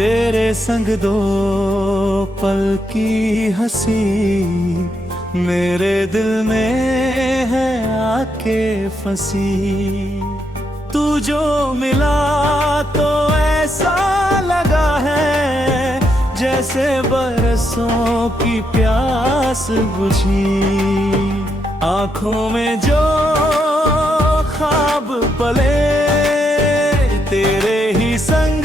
तेरे संग दो पल की हंसी मेरे दिल में है आके फंसी। तू जो मिला तो ऐसा लगा है जैसे बरसों की प्यास बुझी। आंखों में जो ख्वाब पले तेरे ही संग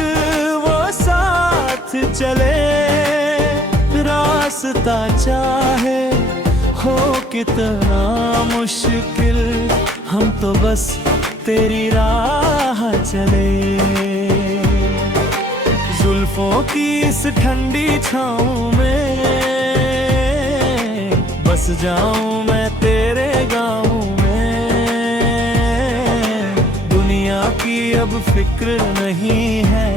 वो साथ चले। रास्ता चाहे हो कितना मुश्किल हम तो बस तेरी राह चले। जुल्फों की इस ठंडी छाँव में बस जाऊं मैं तेरे गाँव में। दुनिया की अब फिक्र नहीं है,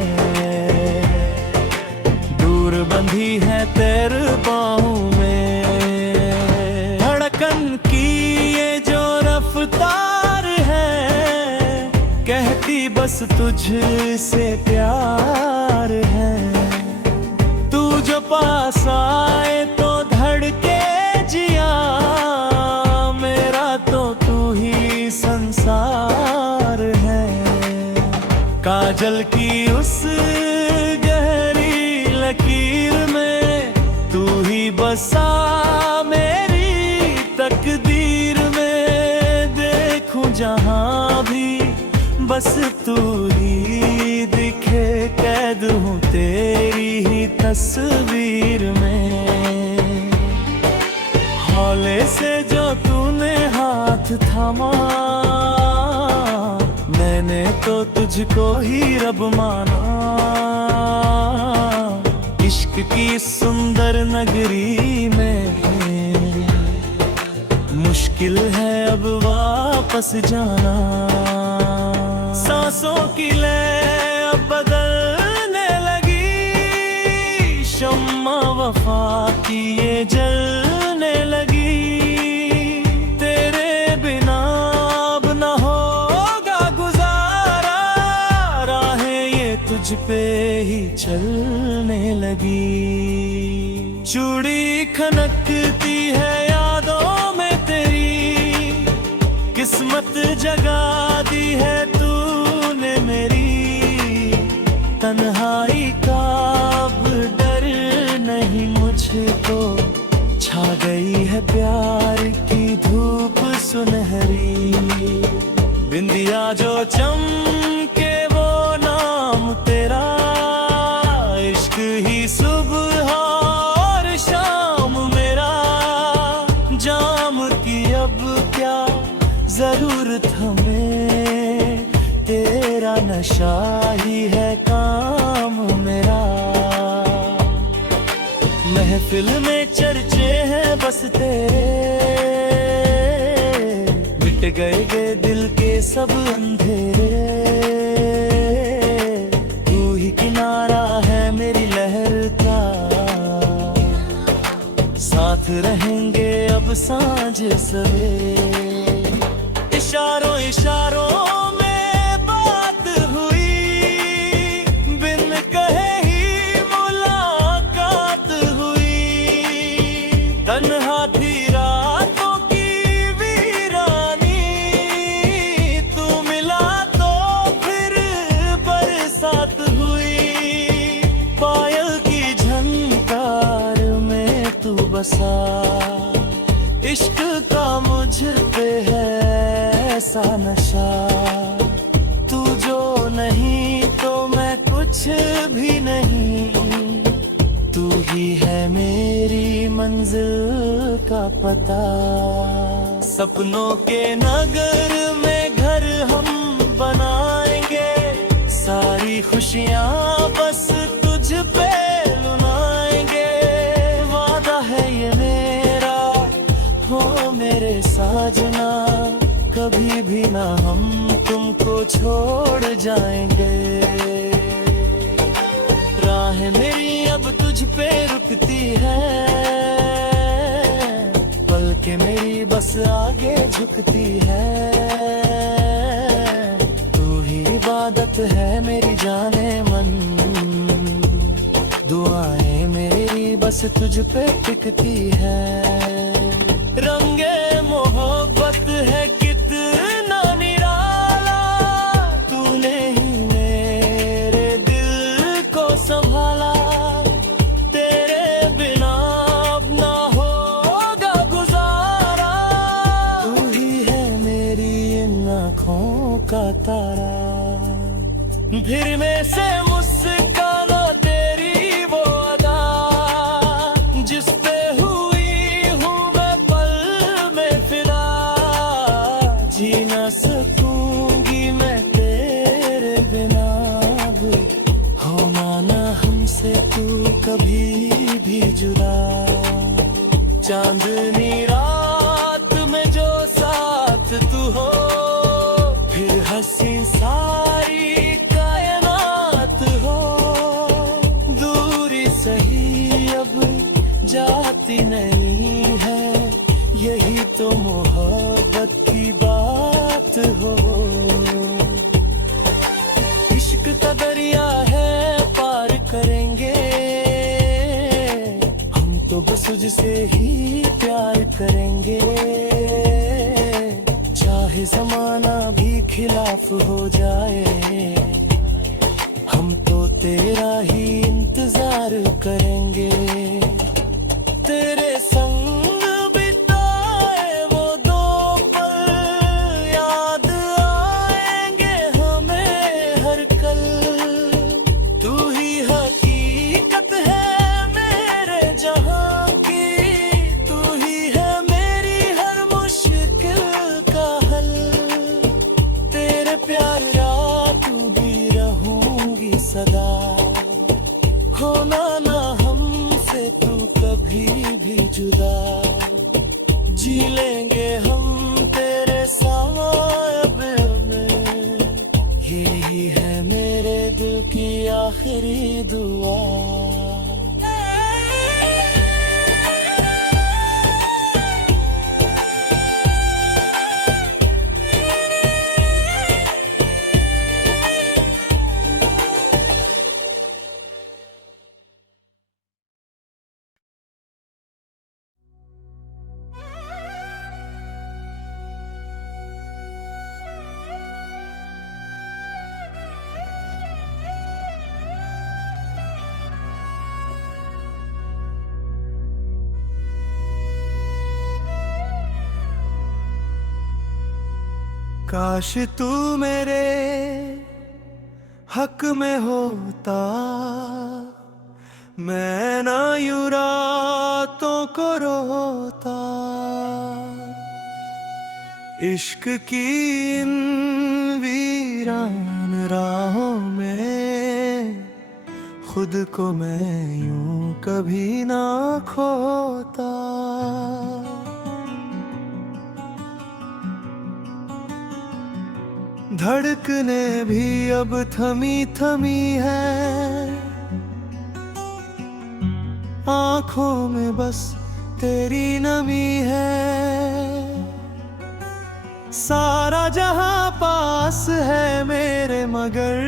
दूर बंधी है तेरे बाहों में। धड़कन की ये जो रफ्तार है कहती बस तुझसे प्यार है। तू जो पास आए तो धड़के जिया, मेरा तो तू ही संसार है। काजल की उस गहरी लकीर में तू ही बसा मेरी तकदीर में। देखूं जहां भी बस तू ही दिखे, कैद हूँ तेरी ही तस्वीर में। हौले से जो तूने हाथ थामा मैंने तो तुझको ही रब माना। इश्क की सुंदर नगरी में मुश्किल है अब वापस जाना। सांसों की लय अब बदलने लगी, शम्मा वफा की ये जलने लगी। तेरे बिना अब न होगा गुजारा, राहें ये तुझ पे ही चलने लगी। चूड़ी खनकती है यादों में तेरी, किस्मत जगा दी है तूने मेरी। तन्हाई का अब डर नहीं मुझको, छा गई है प्यार की धूप सुनहरी। बिंदिया जो चमके वो नाम तेरा, इश्क ही सुबह और शाम मेरा। जाम की अब क्या जरूरत हमें, तेरा नशा ही है काम मेरा। महफिल में चर्चे हैं बस तेरे, मिट गए दिल के सब अंधेरे। तू ही किनारा है मेरी लहर का, साथ रहेंगे अब सांझ सवेरे। इशारों इशारों में बात हुई, बिन कहे ही मुलाकात हुई। तन्हा थी रातों की वीरानी, तू मिला तो फिर बरसात हुई। पायल की झनकार में तू बसा, इश्क का मुझ पे है ऐसा नशा। तू जो नहीं तो मैं कुछ भी नहीं, तू ही है मेरी मंजिल का पता। सपनों के नगर में घर हम बनाएंगे, सारी खुशियाँ बस तुझ पे लुटाएंगे। वादा है ये मेरा, हो मेरे साजना, कभी भी ना हम तुमको छोड़ जाएंगे। राह मेरी अब तुझ पे रुकती है, पलकें मेरी बस आगे झुकती है। तू ही इबादत है मेरी जाने मन, दुआएं मेरी बस तुझ पे टिकती है। रंगे मोहब्बत है कितना निराला, तूने ही मेरे दिल को संभाला। तेरे बिना अब ना होगा गुजारा, तू ही है मेरी इन आँखों का तारा। फिर में से मुस्काना तेरी वो अदा, जिस पे हुई हूँ मैं पल में फिदा। जी ना सकूंगी मैं तेरे बिना, अब होना ना हमसे तू कभी भी जुदा। चांदनी रात में जो साथ तू हो, फिर हंसी सारी कायनात हो। दूरी सही अब जाती नहीं है, यही तो मोहब्बत की बात हो। इश्क का दरिया है पार करेंगे हम तो, बस तुझसे ही प्यार करेंगे। चाहे जमाना भी खिलाफ हो जाए, हम तो तेरा ही इंतजार करेंगे। तेरे संग बिताए वो दो पल याद आएंगे हमें हर कल। तू ही हकीकत है मेरे जहां की, तू ही है मेरी हर मुश्किल का हल। तेरे प्यार तू भी रहूंगी सदा, होना ना हमसे तू कभी भी जुदा। जी लेंगे हम तेरे सामने में, यही है मेरे दिल की आखिरी दुआ। काश तू मेरे हक में होता, मैं ना यूं रातों को रोता। इश्क की इन वीरान राहों में खुद को मैं यूं कभी ना खोता। धड़कने भी अब थमी थमी है, आंखों में बस तेरी नमी है। सारा जहां पास है मेरे मगर,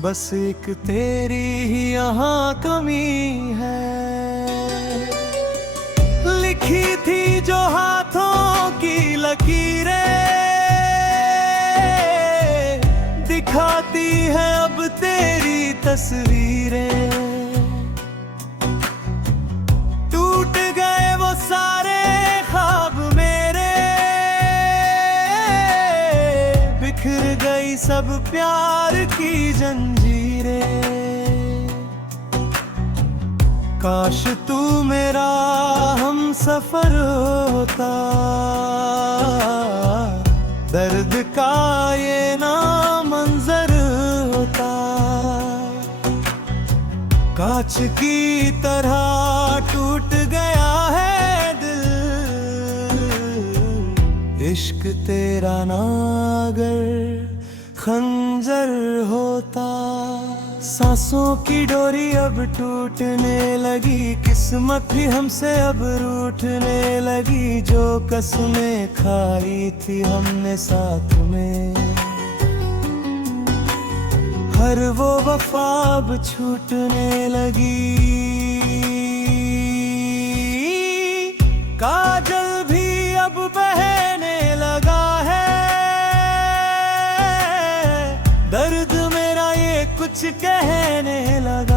बस एक तेरी ही यहाँ कमी है। लिखी थी जो हाथों की लकीरें, दिखाती है अब तेरी तस्वीरें। टूट गए वो सारे ख्वाब मेरे, बिखर गई सब प्यार की जंजीरें। काश तू मेरा हम सफर होता, दर्द का ये ना मंजर होता। कांच की तरह टूट गया है दिल, इश्क तेरा ना अगर खंजर होता। सांसों की डोरी अब टूटने लगी, किस्मत भी हमसे अब रूठने लगी। जो कसमें खाई थी हमने साथ में, हर वो वफा अब छूटने लगी। काजल भी अब बहने लगा है, दर्द मेरा ये कुछ कहने लगा।